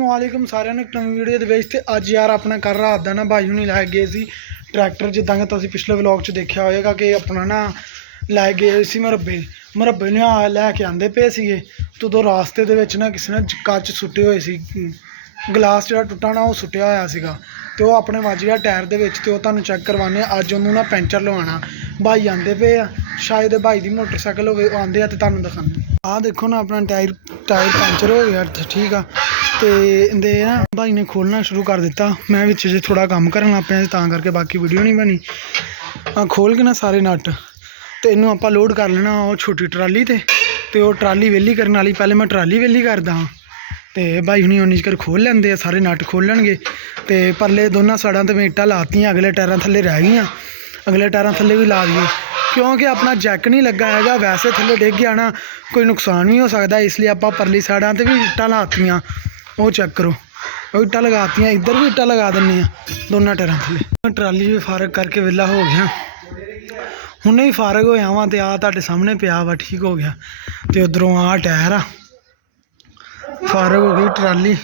ਵਾਲੇਕੁਮ ਸਾਰਿਆਂ ਨੂੰ ਇੱਕ ਨਵੀਂ ਵੀਡੀਓ ਦੇ ਵਿੱਚ। ਤੇ ਅੱਜ ਯਾਰ ਆਪਣਾ ਕਰ ਰਾਤ ਦਾ ਨਾ ਭਾਈ ਹੁਣੀ ਲੈ ਗਏ ਸੀ ਟਰੈਕਟਰ, ਜਿੱਦਾਂ ਕਿ ਤੁਸੀਂ ਪਿਛਲੇ ਵਲੌਗ 'ਚ ਦੇਖਿਆ ਹੋਏਗਾ ਕਿ ਆਪਣਾ ਨਾ ਲੈ ਗਏ ਸੀ ਮੁਰੱਬੇ ਨੂੰ ਲੈ ਕੇ ਆਂਦੇ ਪਏ ਸੀਗੇ। ਤੇ ਉਦੋਂ ਰਾਸਤੇ ਦੇ ਵਿੱਚ ਨਾ ਕਿਸੇ ਨੇ ਕੱਚ ਸੁੱਟੇ ਹੋਏ ਸੀ, ਗਲਾਸ ਜਿਹੜਾ ਟੁੱਟਾ ਨਾ ਉਹ ਸੁੱਟਿਆ ਹੋਇਆ ਸੀਗਾ ਤੇ ਉਹ ਆਪਣੇ ਵੱਜ ਗਿਆ ਟਾਇਰ ਦੇ ਵਿੱਚ। ਤੇ ਉਹ ਤੁਹਾਨੂੰ ਚੈੱਕ ਕਰਵਾਉਂਦੇ ਆ। ਅੱਜ ਉਹਨੂੰ ਨਾ ਪੈਂਚਰ ਲਵਾਉਣਾ, ਭਾਈ ਆਂਦੇ ਪਏ ਆ, ਸ਼ਾਇਦ ਭਾਈ ਦੀ ਮੋਟਰਸਾਈਕਲ ਹੋਵੇ, ਉਹ ਆਂਦੇ ਆ ਤੇ ਤੁਹਾਨੂੰ ਦਿਖਾਉਂਦੇ। ਆਹ ਦੇਖੋ ਨਾ ਆਪਣਾ ਟਾਇਰ ਪੈਂਚਰ ਹੋ ਗਿਆ, ਠੀਕ ਆ। ਤੇ ਇਹਦੇ ਨਾ ਭਾਈ ਨੇ ਖੋਲ੍ਹਣਾ ਸ਼ੁਰੂ ਕਰ ਦਿੱਤਾ। ਮੈਂ ਵਿੱਚ ਜੇ ਥੋੜ੍ਹਾ ਕੰਮ ਕਰਨ ਲੱਗ ਪਿਆ ਤਾਂ ਕਰਕੇ ਬਾਕੀ ਵੀਡੀਓ ਨਹੀਂ ਬਣੀ। ਖੋਲ੍ਹ ਕੇ ਨਾ ਸਾਰੇ ਨਟ ਤੇ ਇਹਨੂੰ ਆਪਾਂ ਲੋਡ ਕਰ ਲੈਣਾ ਉਹ ਛੋਟੀ ਟਰਾਲੀ ਤੇ ਉਹ ਟਰਾਲੀ ਵਿਹਲੀ ਕਰਨ ਵਾਲੀ। ਪਹਿਲੇ ਮੈਂ ਟਰਾਲੀ ਵਿਹਲੀ ਕਰਦਾ ਹਾਂ ਤੇ ਭਾਈ ਹੁਣੀ ਉਨੀ ਚਿਰ ਖੋਲ੍ਹ ਲੈਂਦੇ ਆ, ਸਾਰੇ ਨਟ ਖੋਲ੍ਹਣਗੇ। ਤੇ ਪਰਲੇ ਦੋਨਾਂ ਸਾਈਡਾਂ 'ਤੇ ਮੈਂ ਇੱਟਾਂ ਲਾਤੀਆਂ, ਅਗਲੇ ਟਾਇਰਾਂ ਥੱਲੇ ਰਹਿ ਗਈਆਂ, ਅਗਲੇ ਟਾਇਰਾਂ ਥੱਲੇ ਵੀ ਲਾ ਦਈਏ ਕਿਉਂਕਿ ਆਪਣਾ ਜੈਕ ਨਹੀਂ ਲੱਗਾ ਹੈਗਾ। ਵੈਸੇ ਥੱਲੇ ਡਿੱਗ ਗਿਆ ਨਾ ਕੋਈ ਨੁਕਸਾਨ ਵੀ ਹੋ ਸਕਦਾ, ਇਸ ਲਈ ਆਪਾਂ ਪਰਲੀ ਸਾਈਡਾਂ 'ਤੇ ਵੀ ਇੱਟਾਂ ਲਾਤੀਆਂ। ਉਹ ਚੈੱਕ ਕਰੋ, ਉਹ ਇੱਟਾਂ ਲਗਾਤੀਆਂ, ਇੱਧਰ ਵੀ ਇੱਟਾਂ ਲਗਾ ਦਿੰਦੇ ਆ ਦੋਨਾਂ ਟਾਇਰਾਂ ਥੱਲੇ। ਟਰਾਲੀ ਵੀ ਫਾਰਗ ਕਰਕੇ ਵਿਹਲਾ ਹੋ ਗਿਆ, ਹੁਣੇ ਹੀ ਫਾਰਗ ਹੋਇਆ ਵਾਂ ਤੇ ਆਹ ਤੁਹਾਡੇ ਸਾਹਮਣੇ ਪਿਆ ਵਾ, ਠੀਕ ਹੋ ਗਿਆ। ਤੇ ਉੱਧਰੋਂ ਆਹ ਟਾਇਰ ਆ, ਫਾਰਗ ਹੋ ਗਈ ਟਰਾਲੀ।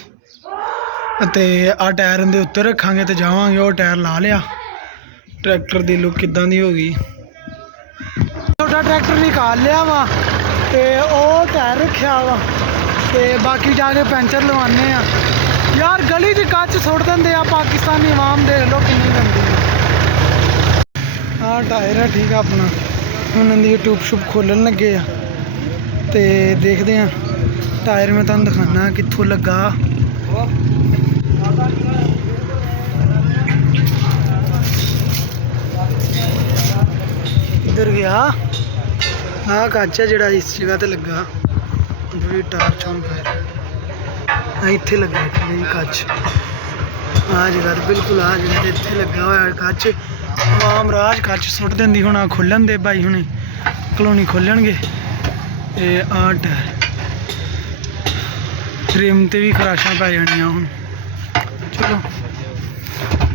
ਅਤੇ ਆਹ ਟਾਇਰ ਇਹਦੇ ਉੱਤੇ ਰੱਖਾਂਗੇ ਤੇ ਜਾਵਾਂਗੇ। ਉਹ ਟਾਇਰ ਲਾ ਲਿਆ। ਟਰੈਕਟਰ ਦੀ ਲੁੱਕ ਕਿੱਦਾਂ ਦੀ ਹੋ ਗਈ। ਛੋਟਾ ਟਰੈਕਟਰ ਨਿਕਾਲ ਲਿਆ ਵਾ ਤੇ ਉਹ ਟਾਇਰ ਰੱਖਿਆ ਵਾ ਤੇ ਬਾਕੀ ਜਾ ਕੇ ਪੈਂਚਰ ਲਵਾਉਂਦੇ ਆ। ਯਾਰ ਗਲੀ 'ਚ ਕੱਚ ਸੁੱਟ ਦਿੰਦੇ ਆ, ਪਾਕਿਸਤਾਨੀ ਆਵਾਮ ਦੇਖ ਲਓ ਕਿੰਨੀ ਗੰਦੀ ਹੈ। ਆਹ ਟਾਇਰ ਆ, ਠੀਕ ਆ ਆਪਣਾ। ਹੁਣ ਇਹਦੀ ਟਿਊਬ ਸ਼ੂਬ ਖੋਲ੍ਹਣ ਲੱਗੇ ਆ ਤੇ ਦੇਖਦੇ ਆ ਟਾਇਰ। ਮੈਂ ਤੁਹਾਨੂੰ ਦਿਖਾਉਣਾ ਕਿੱਥੋਂ ਲੱਗਾ। ਇੱਧਰ ਗਿਆ ਆਹ ਕੱਚ ਆ ਜਿਹੜਾ ਇਸ ਜਗ੍ਹਾ ਤੇ ਲੱਗਾ, ਜਿਹੜੀ ਟਾਰ ਚੌਂਕ ਹੈ ਇੱਥੇ ਲੱਗਾ ਜੀ ਕੱਚ। ਆਹ ਜਗ੍ਹਾ ਤੇ ਬਿਲਕੁਲ ਆਹ ਜਗ੍ਹਾ ਤੇ ਇੱਥੇ ਲੱਗਾ ਹੋਇਆ ਕੱਚ। ਆਮ ਰਾਜ ਕੱਚ ਸੁੱਟ ਦਿੰਦੀ। ਹੁਣ ਆ ਖੋਲ੍ਹਣ ਦੇ ਭਾਈ ਹੁਣੇ ਕਲੋਨੀ ਖੋਲ੍ਹਣਗੇ। ਤੇ ਆਹ ਟਾਇਰ ਰਿਮ ਤੇ ਵੀ ਖਰਾਸ਼ਾਂ ਪੈ ਜਾਣੀਆਂ। ਹੁਣ ਚਲੋ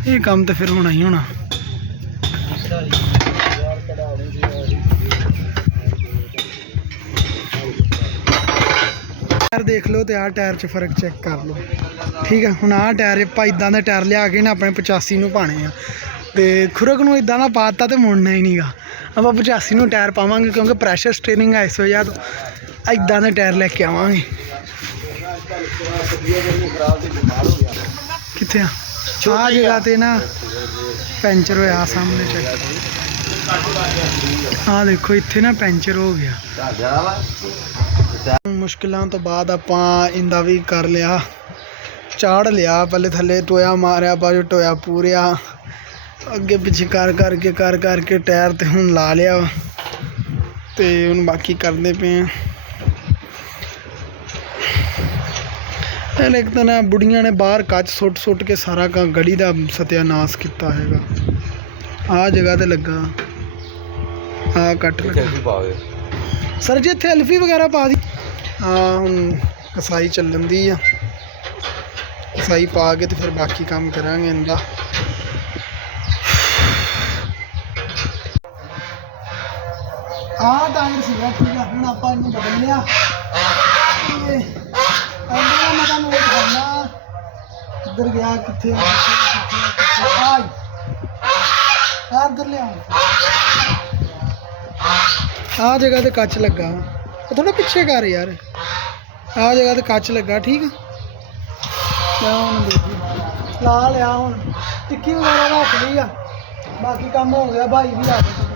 ਇਹ ਕੰਮ ਤਾਂ ਫਿਰ ਹੋਣਾ ਹੀ ਹੋਣਾ। ਟਾਇਰ ਦੇਖ ਲਓ ਤੇ ਆਹ ਟਾਇਰ 'ਚ ਫਰਕ ਚੈੱਕ ਕਰ ਲਓ, ਠੀਕ ਆ। ਹੁਣ ਆਹ ਟਾਇਰ ਆਪਾਂ ਇੱਦਾਂ ਦੇ ਟਾਇਰ ਲਿਆ ਕੇ ਨਾ ਆਪਣੇ 85 ਨੂੰ ਪਾਉਣੇ ਆ ਤੇ ਖੁਰਕ ਨੂੰ ਇੱਦਾਂ ਦਾ ਪਾ ਦਿੱਤਾ ਤੇ ਮੁੜਨਾ ਹੀ ਨਹੀਂਗਾ। ਆਪਾਂ 85 ਨੂੰ ਟਾਇਰ ਪਾਵਾਂਗੇ ਕਿਉਂਕਿ ਪ੍ਰੈਸ਼ਰ ਸਟੀਅਰਿੰਗ ਆ ਇਸ ਵਜ੍ਹਾ ਤੋਂ। ਇੱਦਾਂ ਦੇ ਟਾਇਰ ਲੈ ਕੇ ਆਵਾਂਗੇ। ਕਿੱਥੇ ਆ ਆਹ ਜਗ੍ਹਾ ਤੇ ਨਾ ਪੈਂਚਰ ਹੋਇਆ ਸਾਹਮਣੇ ਚੈੱਕ। ਆਹ ਦੇਖੋ ਇੱਥੇ ਨਾ ਪੈਂਚਰ ਹੋ ਗਿਆ। ਮੁਸ਼ਕਿਲਾਂ ਤੋਂ ਬਾਅਦ ਆਪਾਂ ਇਹਦਾ ਵੀ ਕਰ ਲਿਆ, ਚਾੜ ਲਿਆ। ਪਹਿਲੇ ਥੱਲੇ ਟੋਇਆ ਮਾਰਿਆ, ਬਾਅਦ ਟੋਇਆ ਪੂਰਿਆ, ਅੱਗੇ ਪਿੱਛੇ ਕਰ ਕਰਕੇ ਟਾਇਰ ਤੇ ਹੁਣ ਲਾ ਲਿਆ ਤੇ ਹੁਣ ਬਾਕੀ ਕਰਦੇ ਪਏ ਆ। ਇੱਕ ਤਾਂ ਨਾ ਬੁੜੀਆਂ ਨੇ ਬਾਹਰ ਕੱਚ ਸੁੱਟ ਕੇ ਸਾਰਾ ਗਲੀ ਦਾ ਸਤਿਆਨਾਸ਼ ਕੀਤਾ ਹੈਗਾ। ਆਹ ਜਗ੍ਹਾ ਤੇ ਲੱਗਾ, ਆਹ ਕੱਟ ਲੱਗਾ। ਸਰ ਜੀ ਇੱਥੇ ਐਲਫੀ ਵਗੈਰਾ ਪਾ ਦੀ। ਹਾਂ ਹੁਣ ਕਸਾਈ ਚੱਲਣ ਦੀ ਆ, ਕਸਾਈ ਪਾ ਕੇ ਤੇ ਫਿਰ ਬਾਕੀ ਕੰਮ ਕਰਾਂਗੇ ਇਹਦਾ। ਆਹ ਟਾਇਰ ਸੀਗਾ, ਠੀਕ ਆ। ਹੁਣ ਆਪਾਂ ਇਹਨੂੰ ਬਦਲ ਲਿਆ। ਮੈਂ ਤੁਹਾਨੂੰ ਇਹ ਦਿਖਾਉਣਾ ਇੱਧਰ ਗਿਆ ਕਿੱਥੇ ਇੱਧਰ ਲਿਆ। ਆਹ ਜਗ੍ਹਾ ਤੇ ਕੱਚ ਲੱਗਾ, ਥੋੜਾ ਪਿੱਛੇ ਕਰ ਯਾਰ। ਆਹ ਜਗ੍ਹਾ ਤੇ ਕੱਚ ਲੱਗਾ, ਠੀਕ ਆ। ਹੁਣ ਲਾ ਲਿਆ, ਹੁਣ ਟਿੱਕੀ ਵਗੈਰਾ ਰੱਖ ਲਈ ਆ, ਬਾਕੀ ਕੰਮ ਹੋ ਗਿਆ। ਭਾਈ ਵੀ ਆ ਗਿਆ।